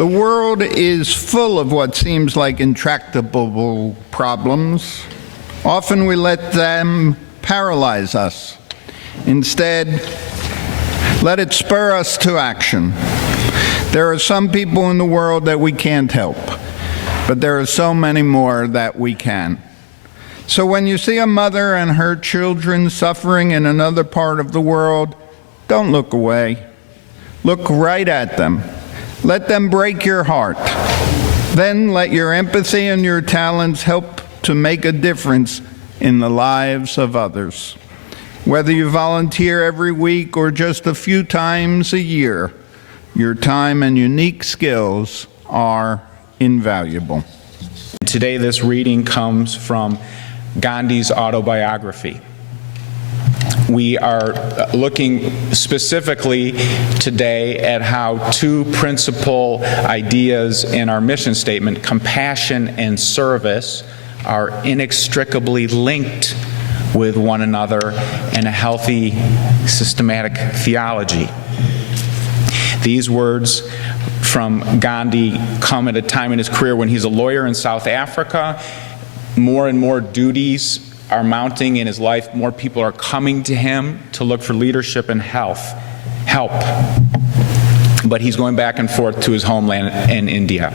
The world is full of what seems like intractable problems. Often we let them paralyze us. Instead, let it spur us to action. There are some people in the world that we can't help, but there are so many more that we can. So when you see a mother and her children suffering in another part of the world, don't look away. Look right at them. Let them break your heart. Then let your empathy and your talents help to make a difference in the lives of others. Whether you volunteer every week or just a few times a year, your time and unique skills are invaluable. Today this reading comes from Ghandi's Autobiography. We are looking specifically today at how two principal ideas in our mission statement, compassion and service, are inextricably linked with one another in a healthy, systematic theology. These words from Ghandi come at a time in his career when he's a lawyer in South Africa. More and more duties are mounting in his life. More people are coming to him to look for leadership and help. But he's going back and forth to his homeland in India.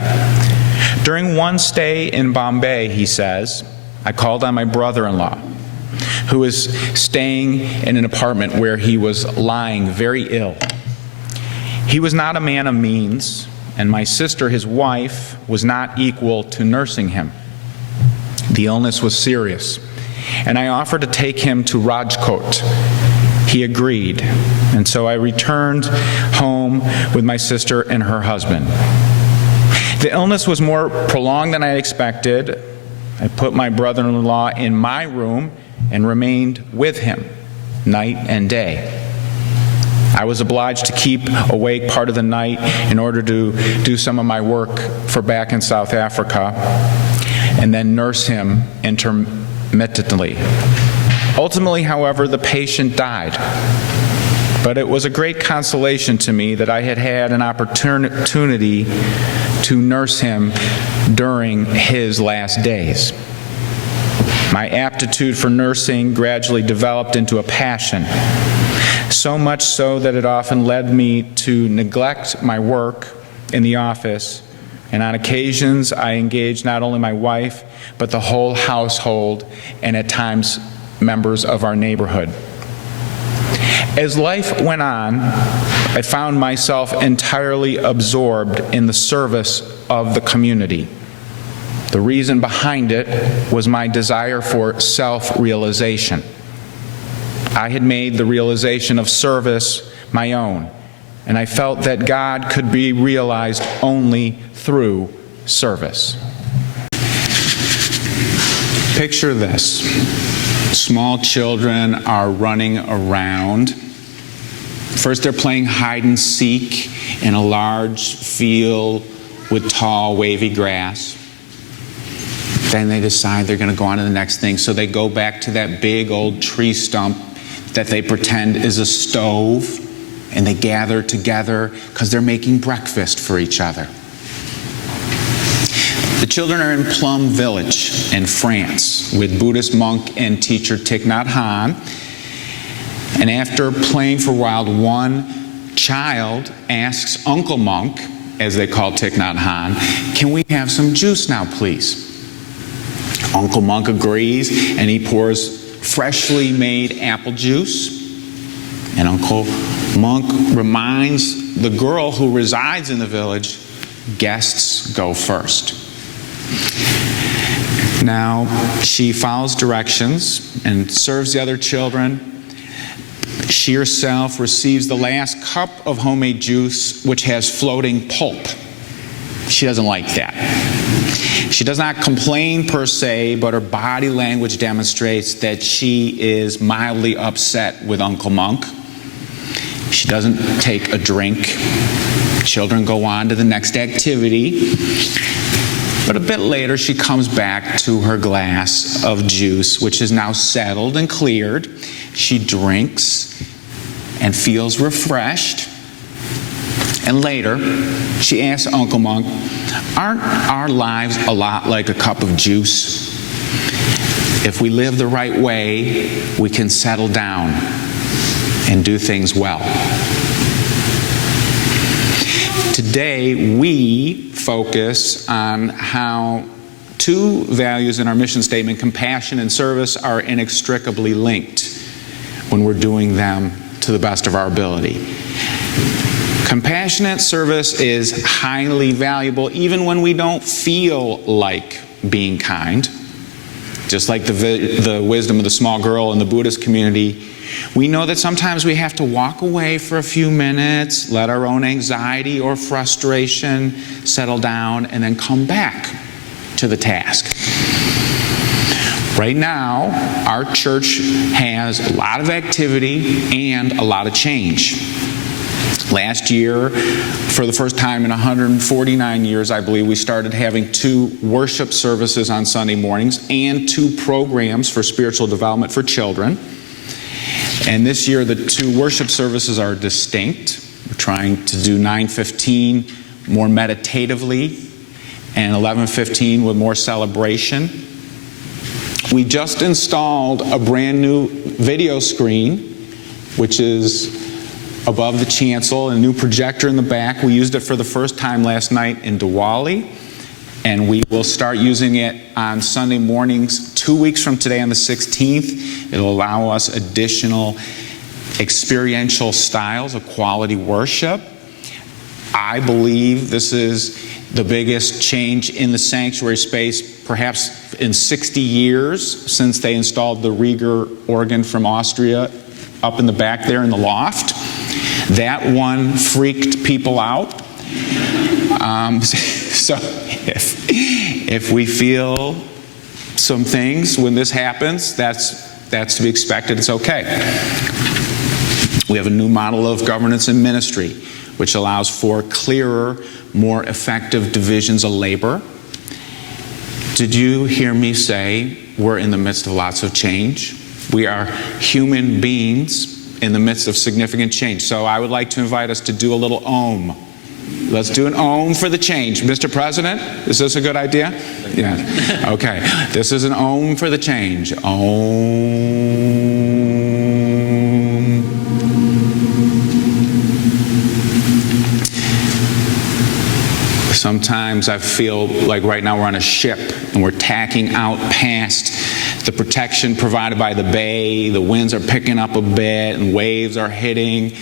During one stay in Bombay, he says, I called on my brother-in-law, who was staying in an apartment where he was lying very ill. He was not a man of means, and my sister, his wife, was not equal to nursing him. The illness was serious, and I offered to take him to Rajkot. He agreed, and so I returned home with my sister and her husband. The illness was more prolonged than I expected. I put my brother-in-law in my room and remained with him night and day. I was obliged to keep awake part of the night in order to do some of my work for back in South Africa and then nurse him intermittently. Ultimately, however, the patient died. But it was a great consolation to me that I had had an opportunity to nurse him during his last days. My aptitude for nursing gradually developed into a passion, so much so that it often led me to neglect my work in the office, and on occasions I engaged not only my wife, but the whole household, and at times members of our neighborhood. As life went on, I found myself entirely absorbed in the service of the community. The reason behind it was my desire for self-realization. I had made the realization of service my own, and I felt that God could be realized only through service. Picture this. Small children are running around. First they're playing hide and seek in a large field with tall, wavy grass. Then they decide they're going to go on to the next thing, so they go back to that big old tree stump that they pretend is a stove, and they gather together because they're making breakfast for each other. The children are in Plum Village in France with Buddhist monk and teacher Thich Nhat Hanh. And after playing for a while, one child asks Uncle Monk, as they call Thich Nhat Hanh, can we have some juice now, please? Uncle Monk agrees, and he pours freshly made apple juice. And Uncle Monk reminds the girl who resides in the village, guests go first. Now, she follows directions and serves the other children. She herself receives the last cup of homemade juice, which has floating pulp. She doesn't like that. She does not complain per se, but her body language demonstrates that she is mildly upset with Uncle Monk. She doesn't take a drink. Children go on to the next activity. But a bit later, she comes back to her glass of juice, which is now settled and cleared. She drinks and feels refreshed. And later, she asked Uncle Monk, aren't our lives a lot like a cup of juice? If we live the right way, we can settle down and do things well. Today, we focus on how two values in our mission statement, compassion and service, are inextricably linked when we're doing them to the best of our ability. Compassionate service is highly valuable even when we don't feel like being kind. Just like the wisdom of the small girl in the Buddhist community, we know that sometimes we have to walk away for a few minutes, let our own anxiety or frustration settle down, and then come back to the task. Right now, our church has a lot of activity and a lot of change. Last year, for the first time in 149 years, I believe, we started having 2 worship services on Sunday mornings and 2 programs for spiritual development for children. And this year, the 2 worship services are distinct. We're trying to do 9:15 more meditatively and 11:15 with more celebration. We just installed a brand new video screen, which is above the chancel, and a new projector in the back. We used it for the first time last night in Diwali, and we will start using it on Sunday mornings 2 weeks from today on the 16th. It'll allow us additional experiential styles of quality worship. I believe this is the biggest change in the sanctuary space perhaps in 60 years since they installed the Rieger organ from Austria up in the back there in the loft. That one freaked people out. So if we feel some things when this happens, that's to be expected. It's okay. We have a new model of governance and ministry, which allows for clearer, more effective divisions of labor. Did you hear me say we're in the midst of lots of change? We are human beings in the midst of significant change. So I would like to invite us to do a little Om. Let's do an Om for the change. Mr. President, is this a good idea? Yeah. Okay. This is an Om for the change. Om. Sometimes I feel like right now we're on a ship and we're tacking out past the protection provided by the bay. The winds are picking up a bit and waves are hitting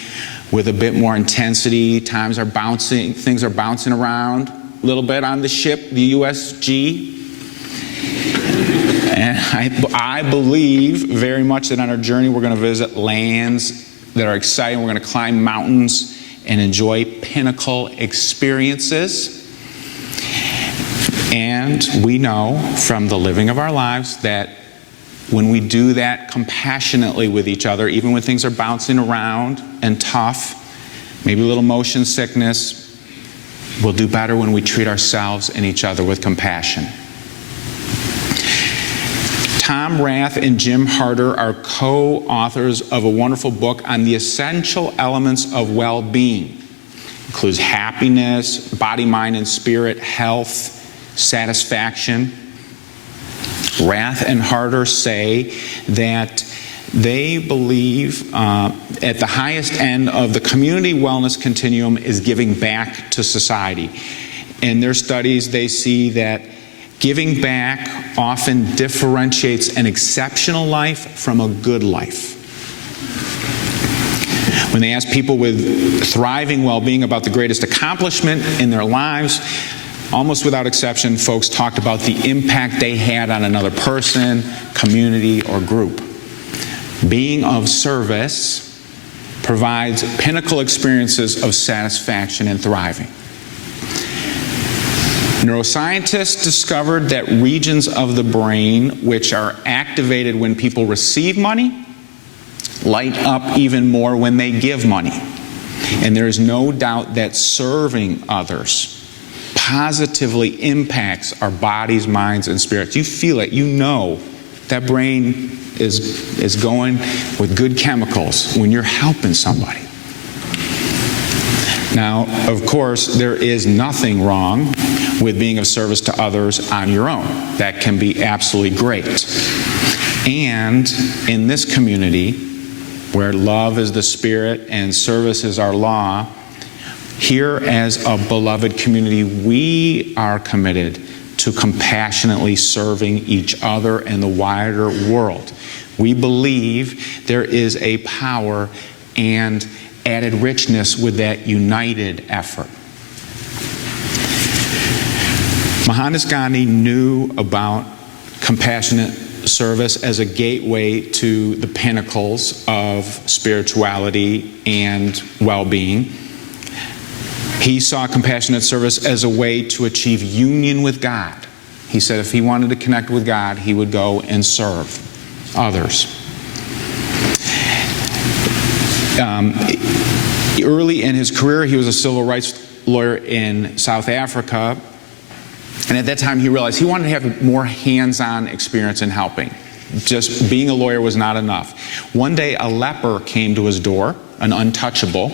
with a bit more intensity. Times are bouncing, things are bouncing around a little bit on the ship, the USG. And I believe very much that on our journey we're going to visit lands that are exciting. We're going to climb mountains and enjoy Pinnacle experiences. And we know from the living of our lives that when we do that compassionately with each other, even when things are bouncing around and tough, maybe a little motion sickness, we'll do better when we treat ourselves and each other with compassion. Tom Rath and Jim Harder are co-authors of a wonderful book on the essential elements of well-being. It includes happiness, body, mind, and spirit, health, satisfaction. Rath and Harder say that they believe at the highest end of the community wellness continuum is giving back to society. In their studies, they see that giving back often differentiates an exceptional life from a good life. When they ask people with thriving well-being about the greatest accomplishment in their lives, almost without exception, folks talked about the impact they had on another person, community, or group. Being of service provides pinnacle experiences of satisfaction and thriving. Neuroscientists discovered that regions of the brain which are activated when people receive money light up even more when they give money. And there is no doubt that serving others positively impacts our bodies, minds, and spirits. You feel it. You know that brain is going with good chemicals when you're helping somebody. Now, of course, there is nothing wrong with being of service to others on your own. That can be absolutely great. And in this community, where love is the spirit and service is our law, here as a beloved community, we are committed to compassionately serving each other and the wider world. We believe there is a power and added richness with that united effort. Mohandas Ghandi knew about compassionate service as a gateway to the pinnacles of spirituality and well-being. He saw compassionate service as a way to achieve union with God. He said if he wanted to connect with God, he would go and serve others. Early in his career, he was a civil rights lawyer in South Africa. And at that time, he realized he wanted to have more hands-on experience in helping. Just being a lawyer was not enough. One day, a leper came to his door, an untouchable.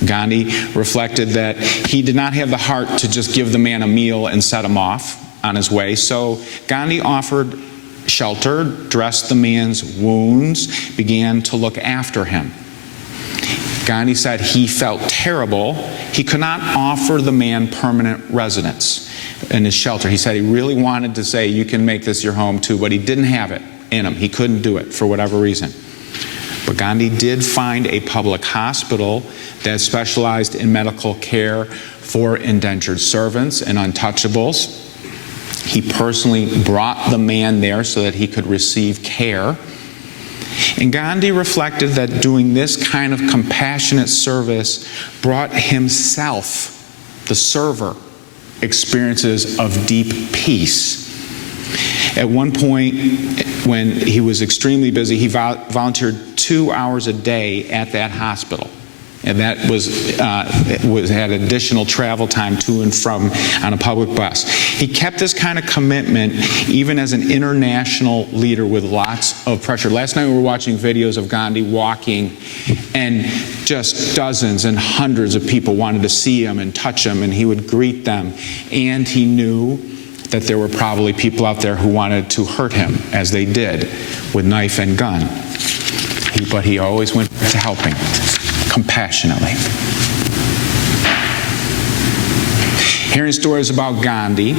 Ghandi reflected that he did not have the heart to just give the man a meal and set him off on his way. So Ghandi offered shelter, dressed the man's wounds, began to look after him. Ghandi said he felt terrible. He could not offer the man permanent residence in his shelter. He said he really wanted to say, you can make this your home too, but he didn't have it in him. He couldn't do it for whatever reason. But Ghandi did find a public hospital that specialized in medical care for indentured servants and untouchables. He personally brought the man there so that he could receive care. And Ghandi reflected that doing this kind of compassionate service brought himself, the server, experiences of deep peace. At one point, when he was extremely busy, he volunteered 2 hours a day at that hospital. And that had additional travel time to and from on a public bus. He kept this kind of commitment even as an international leader with lots of pressure. Last night we were watching videos of Ghandi walking, and just dozens and hundreds of people wanted to see him and touch him, and he would greet them. And he knew that there were probably people out there who wanted to hurt him, as they did, with knife and gun. But he always went to helping compassionately. Hearing stories about Ghandi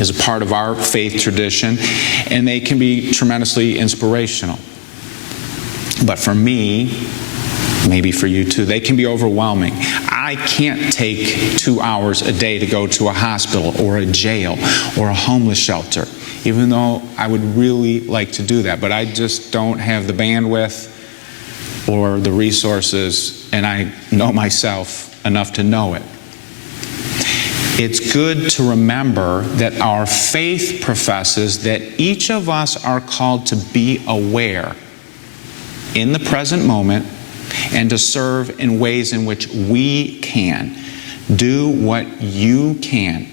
is a part of our faith tradition, and they can be tremendously inspirational. But for me, maybe for you too, they can be overwhelming. I can't take 2 hours a day to go to a hospital or a jail or a homeless shelter, even though I would really like to do that. But I just don't have the bandwidth or the resources, and I know myself enough to know it. It's good to remember that our faith professes that each of us are called to be aware in the present moment and to serve in ways in which we can. Do what you can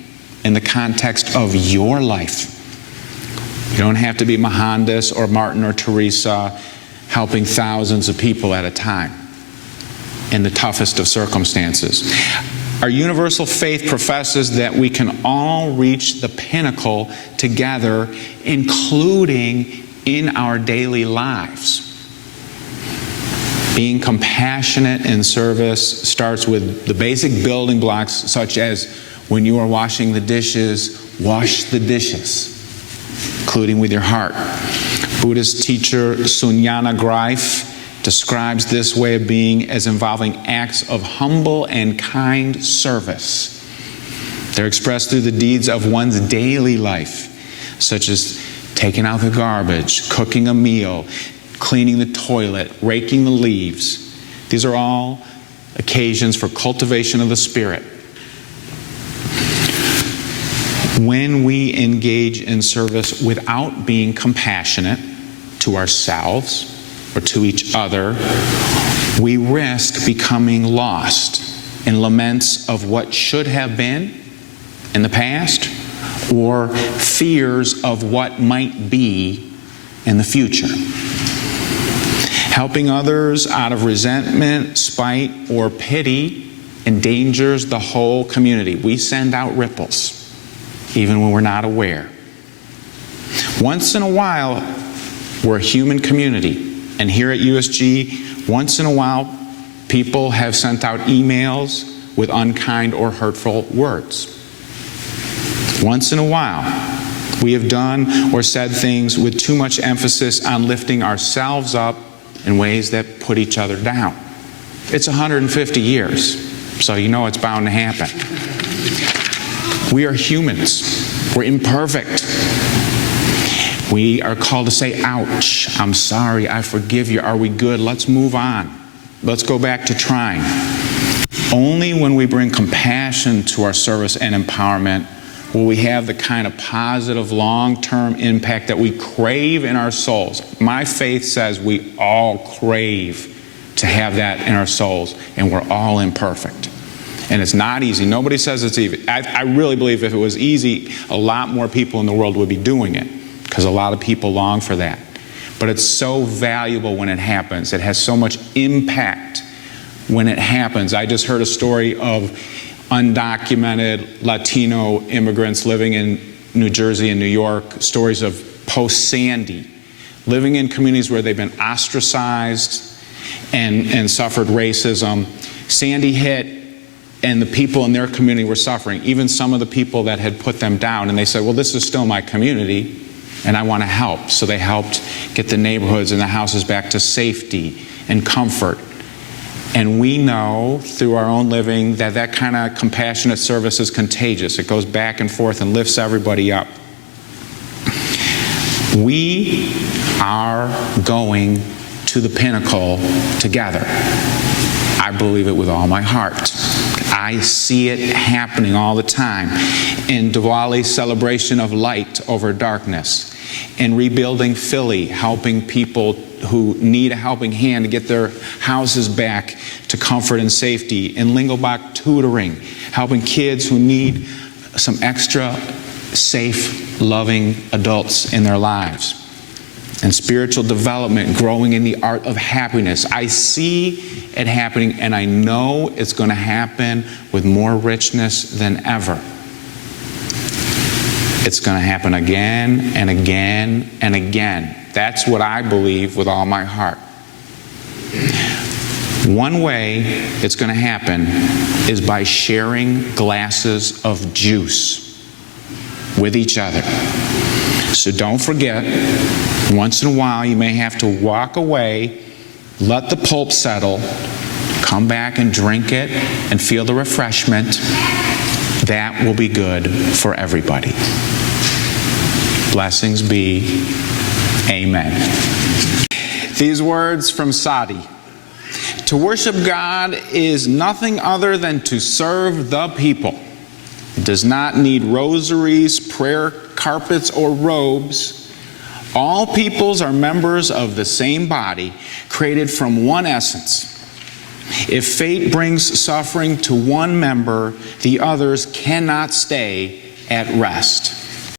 in the context of your life. You don't have to be Mohandas or Martin or Teresa helping thousands of people at a time in the toughest of circumstances. Our universal faith professes that we can all reach the pinnacle together, including in our daily lives. Being compassionate in service starts with the basic building blocks, such as when you are washing the dishes, wash the dishes, including with your heart. Buddhist teacher Sunyana Greif describes this way of being as involving acts of humble and kind service. They're expressed through the deeds of one's daily life, such as taking out the garbage, cooking a meal, cleaning the toilet, raking the leaves. These are all occasions for cultivation of the spirit. When we engage in service without being compassionate to ourselves or to each other, we risk becoming lost in laments of what should have been in the past or fears of what might be in the future. Helping others out of resentment, spite, or pity endangers the whole community. We send out ripples, even when we're not aware. Once in a while, we're a human community. And here at USG, once in a while, people have sent out emails with unkind or hurtful words. Once in a while, we have done or said things with too much emphasis on lifting ourselves up in ways that put each other down. It's 150 years, so you know it's bound to happen. We are humans. We're imperfect. We are called to say, ouch, I'm sorry, I forgive you. Are we good? Let's move on. Let's go back to trying. Only when we bring compassion to our service and empowerment will we have the kind of positive long-term impact that we crave in our souls. My faith says we all crave to have that in our souls, and we're all imperfect. And it's not easy. Nobody says it's easy. I really believe if it was easy, a lot more people in the world would be doing it, because a lot of people long for that. But it's so valuable when it happens. It has so much impact when it happens. I just heard a story of undocumented Latino immigrants living in New Jersey and New York, stories of post-Sandy, living in communities where they've been ostracized and suffered racism. Sandy hit, and the people in their community were suffering, even some of the people that had put them down. And they said, well, this is still my community, and I want to help. So they helped get the neighborhoods and the houses back to safety and comfort. And we know through our own living that that kind of compassionate service is contagious. It goes back and forth and lifts everybody up. We are going to the Pinnacle together. I believe it with all my heart. I see it happening all the time. In Diwali's celebration of light over darkness. In rebuilding Philly, helping people who need a helping hand to get their houses back to comfort and safety. In Lingelbach tutoring, helping kids who need some extra safe, loving adults in their lives. And spiritual development, growing in the art of happiness. I see it happening, and I know it's going to happen with more richness than ever. It's going to happen again and again and again. That's what I believe with all my heart. One way it's going to happen is by sharing glasses of juice with each other. So don't forget, once in a while you may have to walk away, let the pulp settle, come back and drink it and feel the refreshment. That will be good for everybody. Blessings be. Amen. These words from Sadi. To worship God is nothing other than to serve the people. It does not need rosaries, prayer carpets, or robes. All peoples are members of the same body, created from one essence. If fate brings suffering to one member, the others cannot stay at rest.